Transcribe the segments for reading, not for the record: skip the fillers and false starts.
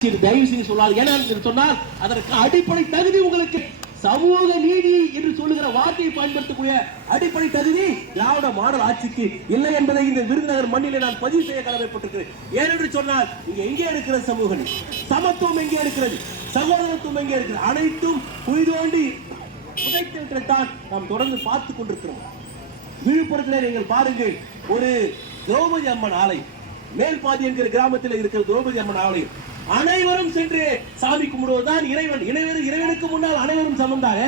தயவு செய்து சொல்லாது. ஏன்னா சொன்னால் அதற்கு அடிப்படை தகுதி உங்களுக்கு சமூக நீதி என்று சொல்லுகிற வார்த்தையை பயன்படுத்தக்கூடிய அடிப்படை தகுதி திராவிட மாடல் ஆட்சிக்கு இல்லை என்பதை இந்த விருதுநகர் மண்ணிலே நான் பதிவு செய்ய கடமைப்பட்டிருக்கிறேன். ஏனென்று சொன்னால் இங்க எங்கே இருக்கிற சமூக நீதி, சமத்துவம் எங்கே இருக்கிறது, சகோதரத்துவம் எங்கே இருக்கிறது, அனைத்தும் புய்தோண்டி புதைத்துவிட்டுத்தான் நாம் தொடர்ந்து பார்த்துக் கொண்டிருக்கிறோம். விழுப்புரத்தில் நீங்கள் பாருங்கள், ஒரு திரௌபதி அம்மன் ஆலயம், மேல்பாதி என்கிற கிராமத்தில் இருக்கிற திரௌபதி அம்மன் ஆலயம், அனைவரும் சென்று சாமி கும்பிடுவதுதான் இறைவன். இறைவனுக்கு முன்னால் அனைவரும் சமந்தாங்க.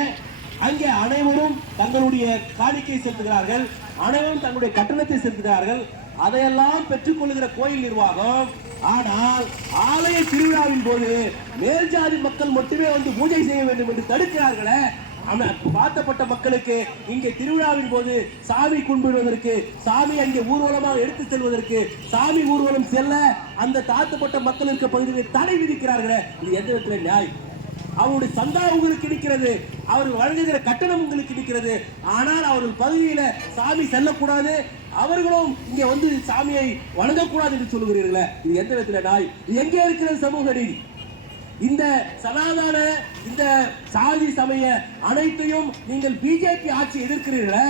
அங்கே அனைவரும் தங்களுடைய காணிக்கை செலுத்துகிறார்கள், அனைவரும் தங்களுடைய கட்டணத்தை செலுத்துகிறார்கள். அதையெல்லாம் பெற்றுக் கொள்ளுகிற கோயில் நிர்வாகம். ஆனால் ஆலய திருவிழாவின் போது மேல்ஜாதி மக்கள் மட்டுமே வந்து பூஜை செய்ய வேண்டும் என்று தடுக்கிறார்களே. தாழ்த்தப்பட்ட மக்களுக்கு இங்கே திருவிழாவின் போது சாமி கும்பிடுவதற்கு, சாமி அங்கே ஊர்வலமாக எடுத்து செல்வதற்கு, சாமி ஊர்வலம் செல்ல அந்த தாழ்த்தப்பட்ட மக்கள் இருக்க பகுதியில் தடை விதிக்கிறார்களே, இது எந்த விதத்துல நியாயம்? அவருடைய சந்தா உங்களுக்கு இருக்கிறது, அவர்கள் வழங்குகிற கட்டணம் உங்களுக்கு இருக்கிறது. ஆனால் அவர்கள் பகுதியில சாமி செல்லக்கூடாது, அவர்களும் இங்க வந்து சாமியை வணங்கக்கூடாது என்று சொல்லுகிறீர்களே, இது எந்த விதத்துல நியாயம்? எங்கே இருக்கிற சமூக நீதி? இந்த சனாதன இந்த சாதி சமய அனைத்தையும் நீங்கள் பிஜேபி ஆட்சி எதிர்க்கிறீர்களே,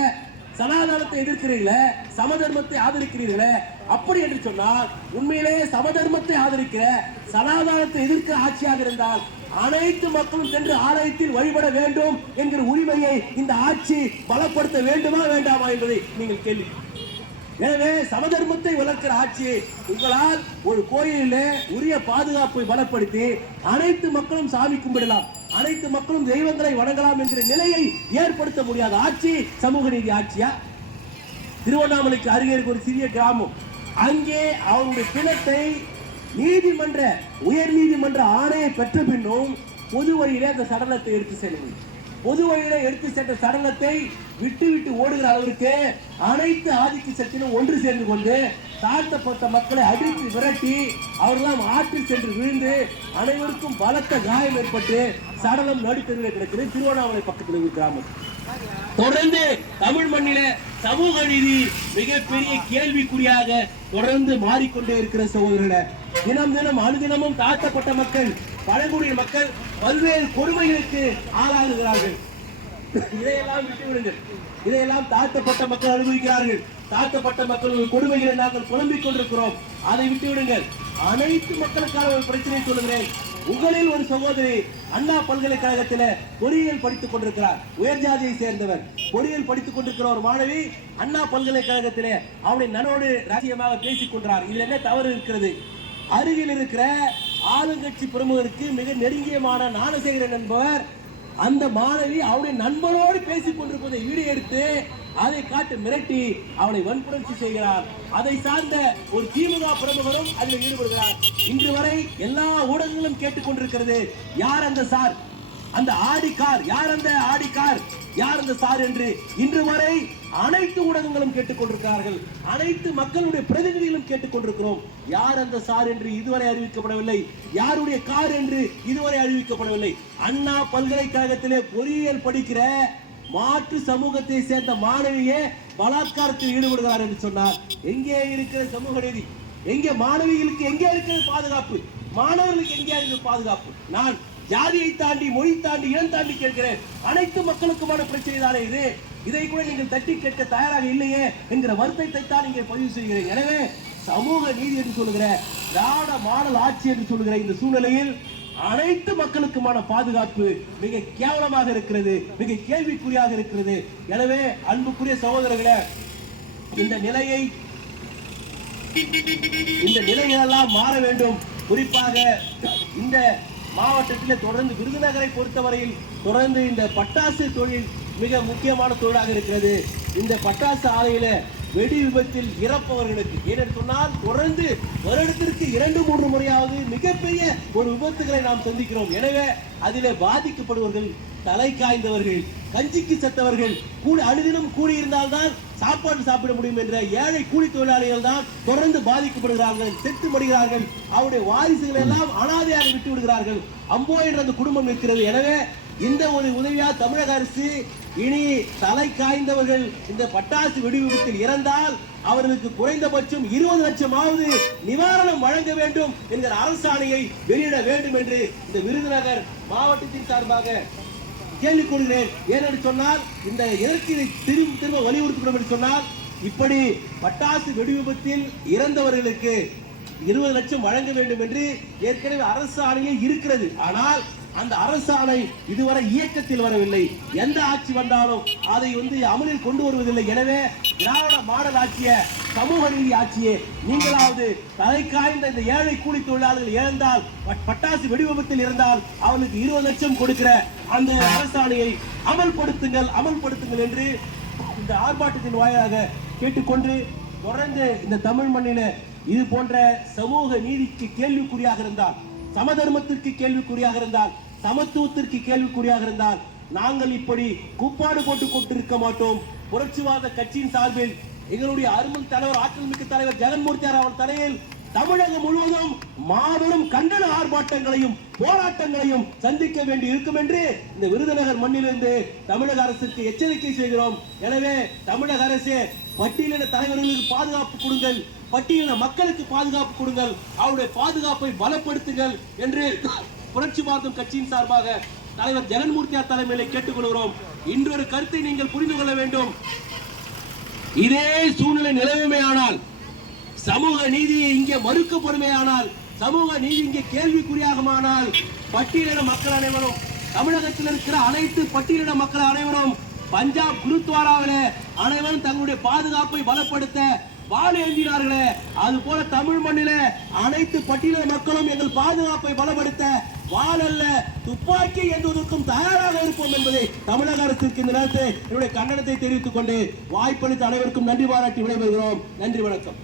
சனாதனத்தை எதிர்க்கிறீர்களே, சமதர்மத்தை ஆதரிக்கிறீர்களே. அப்படி என்று சொன்னால் உண்மையிலே சமதர்மத்தை ஆதரிக்கிற சனாதனத்தை எதிர்க்கிற ஆட்சியாக இருந்தால் அனைத்து மக்களும் சென்று ஆலயத்தில் வழிபட வேண்டும் என்கிற உரிமையை இந்த ஆட்சி பலப்படுத்த வேண்டுமா வேண்டாமா என்பதை நீங்கள் கேள்வி. எனவே சமதர்மத்தை வளர்க்கிற ஆட்சி உங்களால் ஒரு கோயிலே உரிய பாதுகாப்பை பலப்படுத்தி அனைத்து மக்களும் சாமி கும்பிடலாம், அனைத்து மக்களும் தெய்வங்களை வணங்கலாம் என்கிற நிலையை ஏற்படுத்த முடியாத ஆட்சி சமூக நீதி ஆட்சியா? திருவண்ணாமலைக்கு அருகே இருக்க ஒரு சிறிய கிராமம், அங்கே அவருடைய பிணத்தை நீதிமன்ற உயர் நீதிமன்ற ஆணையை பெற்ற பின்னும் பொது வழியிலே அந்த சடலத்தை எடுத்து செல்ல முடியும். பொது வழியில எடுத்து சென்ற சடலத்தை விட்டு விட்டு ஓடுகிற அளவிற்கு அனைத்து ஆதிக்க சக்தியும் ஒன்று சேர்ந்து கொண்டு தாழ்த்தப்பட்ட மக்களை அடித்து விரட்டி அவர்களாம் ஆற்றில் சென்று விழுந்து அனைவருக்கும் பலத்த காயம் ஏற்பட்டு சடலம் நடுத்தருவில் கிடக்கிறது திருவண்ணாமலை பக்கத்தில் ஒரு கிராமம். தொடர்ந்து தமிழ் மண்ணில சமூக நீதி மிகப்பெரிய கேள்விக்குறியாக தொடர்ந்து மாறிக்கொண்டே இருக்கிற சகோதரர்களே. தினம் தினம் அனுதினமும் தாழ்த்தப்பட்ட மக்கள், பழங்குடியின மக்கள் பல்வேறு கொடுமைகளுக்கு ஆளாகுகிறார்கள். இதையெல்லாம் விட்டுவிடுங்கள். இதையெல்லாம் தாழ்த்தப்பட்ட மக்கள் அனுபவிக்கிறார்கள். தாழ்த்தப்பட்ட மக்கள் கொடுமைகளை நாங்கள் புலம்பிக் கொண்டிருக்கிறோம், அதை விட்டுவிடுங்கள். அனைத்து மக்களுக்கான ஒரு பிரச்சனை சொல்லுகிறேன். உங்களில் ஒரு சகோதரி அண்ணா பல்கலைக்கழகத்தில் பொறியியல் படித்துக் கொண்டிருக்கிறார், உயர் ஜாதியை சேர்ந்தவர். பொறியியல் படித்துக் கொண்டிருக்கிற ஒரு மாணவி அண்ணா பல்கலைக்கழகத்திலே அவருடைய நனோடு ரகசியமாக பேசிக் கொண்டார். இதுல என்ன தவறு இருக்கிறது? அருகில் இருக்கிற ஆளுங்கட்சி பிரமுகருக்கு மிக நெருங்கியமான ஞானசேகரன் என்பவர் அந்த மாணவி அவருடைய நண்பரோடு பேசிக் கொண்டிருப்பதை வீடியோ எடுத்து அதை காட்டு மிரட்டி அவளை வன்புணர்ச்சி செய்கிறார். அதை சார்ந்த ஒரு திமுக பிரமுகரும் அதில் ஈடுபடுகிறார். இன்று வரை எல்லா ஊடகங்களும் கேட்டுக்கொண்டிருக்கிறது, யார் அந்த சார், அந்த ஆடி கார் யார், அந்த ஆடி கார் யார், அந்த சார் என்று இன்று வரை அனைத்து ஊடகங்களும் கேட்டுக்கொண்டிருக்கிறார்கள். அனைத்து மக்களுடைய பிரதிநிதிகளும் கேட்டுக்கொண்டிருக்கிறோம், யார் அந்த சார் என்று இதுவரை அறிவிக்கப்படவில்லை, யாருடைய கார் என்று இதுவரை அறிவிக்கப்படவில்லை. அண்ணா பல்கலைக்கழகத்திலே பொறியியல் படிக்கிற மாற்று சமூகத்தை சேர்ந்த மாணவியே பலாத்காரத்தில் ஈடுபடுகிறார் என்று சொன்னார். எங்கே இருக்கிற சமூக நீதி? எங்கே மாணவிகளுக்கு எங்கே இருக்கிறது பாதுகாப்பு? மாணவர்களுக்கு எங்கே இருக்கிறது பாதுகாப்பு? நான் ஜாதியை தாண்டி, மொழி தாண்டி, இனம் தாண்டி கேட்கிறேன். அனைத்து மக்களுக்குமான பிரச்சனை தானே இது. இதை கூட நீங்கள் தட்டி கேட்க தயாராக இல்லையே என்கிற வருத்தத்தை தான் இங்கே பதிவு செய்கிறேன். எனவே சமூக நீதி என்று சொல்லுகிற திராவிட மாடல் ஆட்சி என்று சொல்லுகிற இந்த சூழ்நிலையில் அனைத்து மக்களுக்குமான பாதுகாப்பு மிக கேவலமாக இருக்கிறது, மிக கேள்விக்குறியாக இருக்கிறது. எனவே அன்புக்குரிய சகோதரர்களே, இந்த நிலைகளெல்லாம் மாற வேண்டும். குறிப்பாக இந்த மாவட்டத்தில் தொடர்ந்து விருதுநகரை பொறுத்தவரையில் தொடர்ந்து இந்த பட்டாசு தொழில் மிக முக்கியமான தொழிலாக இருக்கிறது. இந்த பட்டாசு ஆலையில வெடி விபத்தில் இறப்பவர்களுக்கு ஏனென்று சொன்னால் தொடர்ந்து வருடத்திற்கு 2-3 முறையாவது மிகப்பெரிய ஒரு விபத்துகளை நாம் சந்திக்கிறோம். எனவே அதிலே பாதிக்கப்படுவர்கள் தலை காய்ந்தவர்கள், கஞ்சிக்கு செத்தவர்கள், அனுதினம் கூடியிருந்தால்தான் சாப்பாடு சாப்பிட முடியும் என்ற ஏழை கூலி தொழிலாளிகள் தான் தொடர்ந்து பாதிக்கப்படுகிறார்கள், செத்து மடிகிறார்கள். அவருடைய வாரிசுகள் எல்லாம் அனாதையாக விட்டு விடுகிறார்கள். அம்போ என்ற அந்த குடும்பம் இருக்கிறது. எனவே இந்த ஒரு உதவியா தமிழக அரசு இனி தலை காய்ந்தவர்கள் இந்த பட்டாசு வெடி விபத்தில் இறந்தால் அவர்களுக்கு குறைந்தபட்சம் 20 லட்சமாவது நிவாரணம் வழங்க வேண்டும் என்கிற அரசாணையை வெளியிட வேண்டும் என்று இந்த விருதுநகர் மாவட்டத்தின் சார்பாக கேள்வி கொள்கிறேன். ஏனென்று சொன்னால் இந்த இதற்கு திரும்ப வலியுறுத்தப்படும் என்று சொன்னால் இப்படி பட்டாசு வெடி விபத்தில் இறந்தவர்களுக்கு 20 லட்சம் வழங்க வேண்டும் என்று ஏற்கனவே அரசாணையில் இருக்கிறது. ஆனால் அந்த அரசாணை இதுவரை இயக்கத்தில் வரவில்லை. எந்த ஆட்சி வந்தாலும் அதை அமலில் கொண்டு வருவதில்லை. எனவே திராவிட மாடல் ஆட்சிய சமூக நீதி ஆட்சியே நீங்களாவது தலை காய்ந்த இந்த ஏழை கூலி தொழிலாளர்கள் இழந்தால் பட்டாசு வெடி விபத்தில் இருந்தால் அவனுக்கு 20 லட்சம் கொடுக்கிற அந்த அரசாணையை அமல்படுத்துங்கள் என்று இந்த ஆர்ப்பாட்டத்தின் வாயிலாக கேட்டுக்கொண்டு தொடர்ந்து இந்த தமிழ் மண்ணில இது போன்ற சமூக நீதிக்கு கேள்விக்குறியாக இருந்தால், சமதர்மத்திற்கு கேள்விக்குறியாக இருந்தால், சமத்துவத்திற்கு கேள்விக்குறியாக இருந்தால் நாங்கள் இப்படி கூப்பாடு போட்டுக் கொண்டிருக்க மாட்டோம். புரட்சிவாத கட்சியின் சார்பில் எங்களுடைய அருமை தலைவர், ஆற்றல் மிக்க தலைவர் ஜெகன்மூர்த்தியார் அவர் தலையில் தமிழகம் முழுவதும் மாபெரும் கண்டன ஆர்ப்பாட்டங்களையும் போராட்டங்களையும் சந்திக்க வேண்டி இருக்கும் என்று இந்த விருதுநகர் மண்ணிலிருந்து தமிழக அரசுக்கு எச்சரிக்கை செய்கிறோம். எனவே தமிழக அரசு பட்டியலின தலைவர்களுக்கு பாதுகாப்பு கொடுங்கள், பட்டியலின மக்களுக்கு பாதுகாப்பு கொடுங்கள், அவருடைய பாதுகாப்பை பலப்படுத்துங்கள் என்று புரட்சி பாரதம் கட்சியின் சார்பாக தலைவர் ஜெகன்மூர்த்தியார் தலைமையிலே கேட்டுக்கொள்கிறோம். இன்றொரு கருத்தை நீங்கள் புரிந்து கொள்ள வேண்டும். இதே சூழ்நிலை நிலவுமையானால், சமூக நீதி இங்கே மறுக்கப்படுமையானால், சமூக நீதி இங்கே கேள்விக்குறியாகுமானால் பட்டியலின மக்கள் அனைவரும், தமிழகத்தில் இருக்கிற அனைத்து பட்டியலின மக்கள் அனைவரும் பஞ்சாப் குருத்வாராவிலே அனைவரும் தங்களுடைய பாதுகாப்பை பலப்படுத்த வாழ ஏந்தினார்களே, அது போல தமிழ் மண்ணிலே அனைத்து பட்டியலின மக்களும் எங்கள் பாதுகாப்பை பலப்படுத்த வாழல்ல துப்பாக்கி என்பதற்கும் தயாராக இருப்போம் என்பதை தமிழக அரசுக்கு இந்த நேரத்தில் என்னுடைய கண்டனத்தை தெரிவித்துக் கொண்டு வாய்ப்பளித்த அனைவருக்கும் நன்றி பாராட்டி விடைபெறுகிறோம். நன்றி, வணக்கம்.